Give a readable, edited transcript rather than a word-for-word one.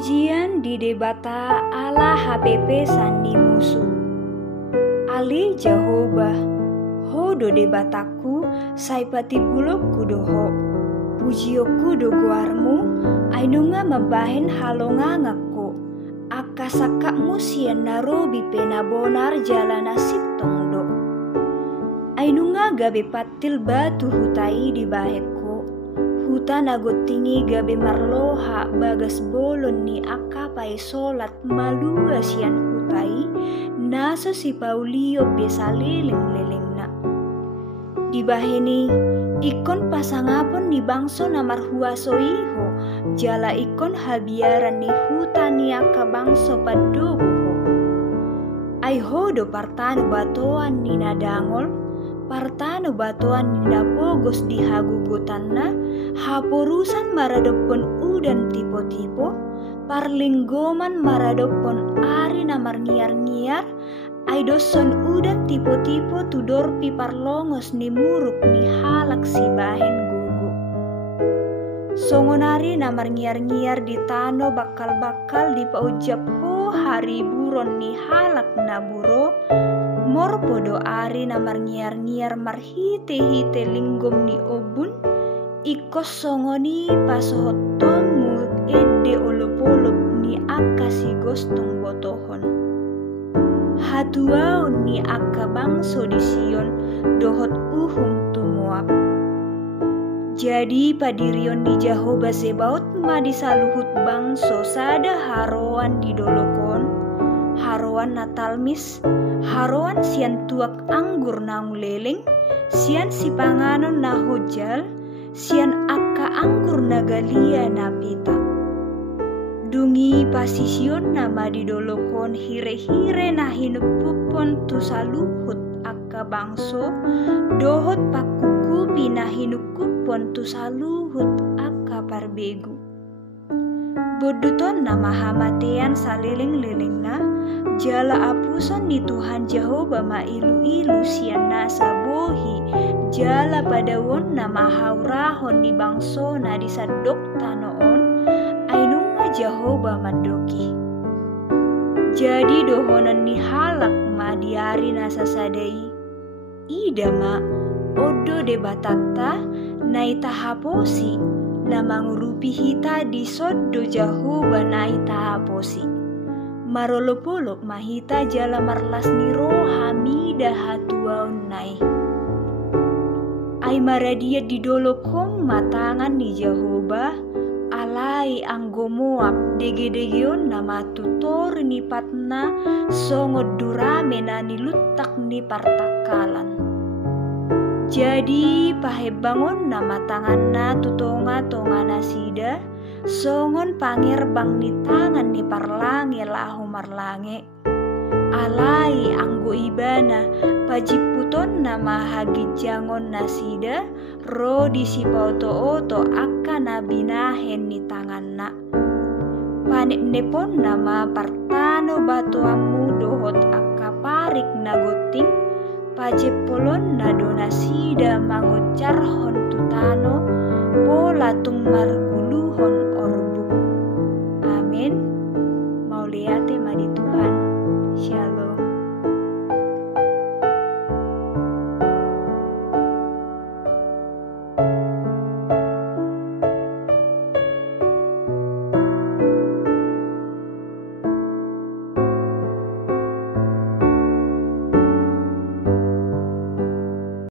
Pujian di debata ala HPP sandi musuh. Ali Jehovah, ho do debataku, saipati bulokku doho. Pujioku do guarmu, ainunga mabahen halonga ngako. Akasakakmu sian narobi pena bonar jalana sitong do. Ainunga gabe patil batu hutai di baheko. Huta nagotingi gabe marloha bagas bolon ni akapai solat malua sian hutai naso si Paulio biasa leleng-leleng na. Di baheni ikon pasangapon ni bangso namar huaso iho jala ikon habiaran ni huta ni aka bangso padobo. Aiho do partano batoan ni nadangol partano batoan nina pogos di hagugutanna haporusan maradopon udan tipo-tipo parlinggoman maradopon ari namar ngiar-ngiar aidoson udan tipo-tipo tudorpi parlongos ni muruk ni halak si bahen gugu songonari namar ngiar-ngiar di tano bakal-bakal di paujap ho hari buron ni halak naburo mor podo ari namar ngiar-ngiar marhite-hite linggom ni obun ikos songoni pasohotomu ede olop-olop ni akasi gostong botohon hatuaun ni akka bangso di Sion dohot uhum tumuap. Jadi padirion di Jehovah Sebaot ma disaluhut bangso sada haroan di dolokon haroan natalmis haroan sian tuak anggur nang leleng sian si panganon na hojal sian akka anggur nagalia na pita dungi pasision nama didolokon hire-hire na hinupupon tu saluhut akka bangso dohot pakuku pina hinukupon tu saluhut akka parbegu boduton nama hamatean saleleng-leleng na jala apuson ni Tuhan Jehovah ma ilu-ilu sian nasa bohi jala padawon nama haurahon ni bangso na disadok tanoon ainunga Jehovah madoki. Jadi dohonan ni halak ma diari nasa sadai ida ma odo de batata naita haposi na mangurupi hita di soddo Jehovah naita haposi marolopolop mahita jala marlas ni roha mida hatuaun nai ai maradia di dolokom matangan ni Jehovah alai anggomoap dege-degeon nama tutor ni patna songo durame na nilutak ni partakalan. Jadi pahebangon nama tangan na tutonga tonga nasida songon pangerbang ni tangan ni parlange lahu marlange alai anggo ibana pajiputon nama hagijangon nasida ro disipauto-oto akan nabinahen ni tanganna panek nepon nama partano batuamu dohot akka parik nagoting pajepolon na donasida mangocar hon tutano pola tungmar